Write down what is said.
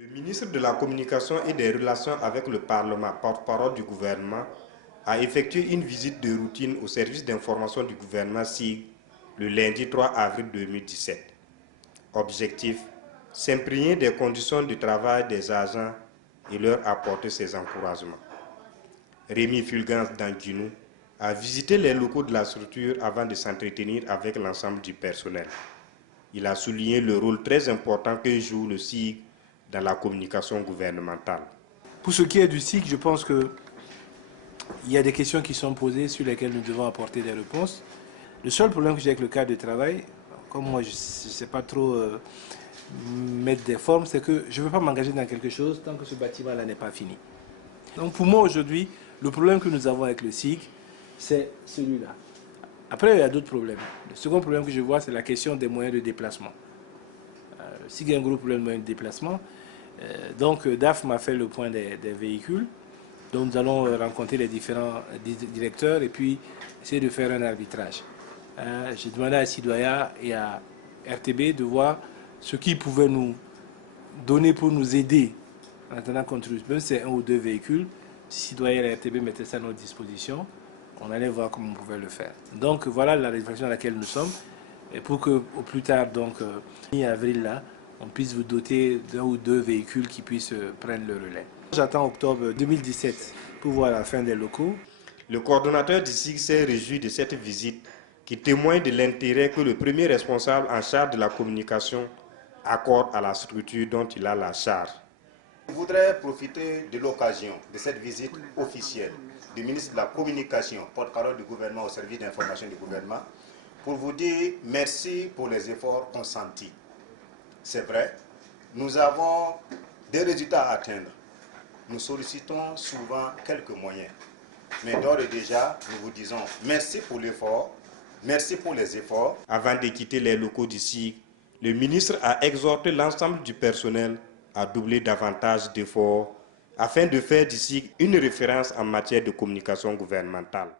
Le ministre de la Communication et des Relations avec le Parlement, porte-parole du gouvernement, a effectué une visite de routine au service d'information du gouvernement SIG le lundi 3 avril 2017. Objectif, s'imprégner des conditions de travail des agents et leur apporter ses encouragements. Rémi Fulgence Danguinou a visité les locaux de la structure avant de s'entretenir avec l'ensemble du personnel. Il a souligné le rôle très important que joue le SIG dans la communication gouvernementale. Pour ce qui est du SIG, je pense qu'il y a des questions qui sont posées sur lesquelles nous devons apporter des réponses. Le seul problème que j'ai avec le cadre de travail, comme moi je ne sais pas trop mettre des formes, c'est que je ne veux pas m'engager dans quelque chose tant que ce bâtiment-là n'est pas fini. Donc pour moi aujourd'hui, le problème que nous avons avec le SIG, c'est celui-là. Après, il y a d'autres problèmes. Le second problème que je vois, c'est la question des moyens de déplacement. Le SIG a un gros problème de moyens de déplacement. Donc DAF m'a fait le point des véhicules. Donc nous allons rencontrer les différents directeurs et puis essayer de faire un arbitrage. J'ai demandé à Sidoya et à RTB de voir ce qu'ils pouvaient nous donner pour nous aider en attendant qu'on trouve, même si c'est un ou deux véhicules. Si Sidoya et la RTB mettaient ça à notre disposition, on allait voir comment on pouvait le faire. Donc voilà la réflexion à laquelle nous sommes. Et pour qu'au plus tard, donc mi-avril, là, on puisse vous doter d'un ou deux véhicules qui puissent prendre le relais. J'attends octobre 2017 pour voir la fin des locaux. Le coordonnateur du SIG s'est réjoui de cette visite qui témoigne de l'intérêt que le premier responsable en charge de la communication accorde à la structure dont il a la charge. Je voudrais profiter de l'occasion de cette visite officielle du ministre de la Communication, porte-parole du gouvernement au service d'information du gouvernement, pour vous dire merci pour les efforts consentis. C'est vrai, nous avons des résultats à atteindre. Nous sollicitons souvent quelques moyens. Mais d'ores et déjà, nous vous disons merci pour l'effort, merci pour les efforts. Avant de quitter les locaux du SIG, le ministre a exhorté l'ensemble du personnel à doubler davantage d'efforts afin de faire du SIG une référence en matière de communication gouvernementale.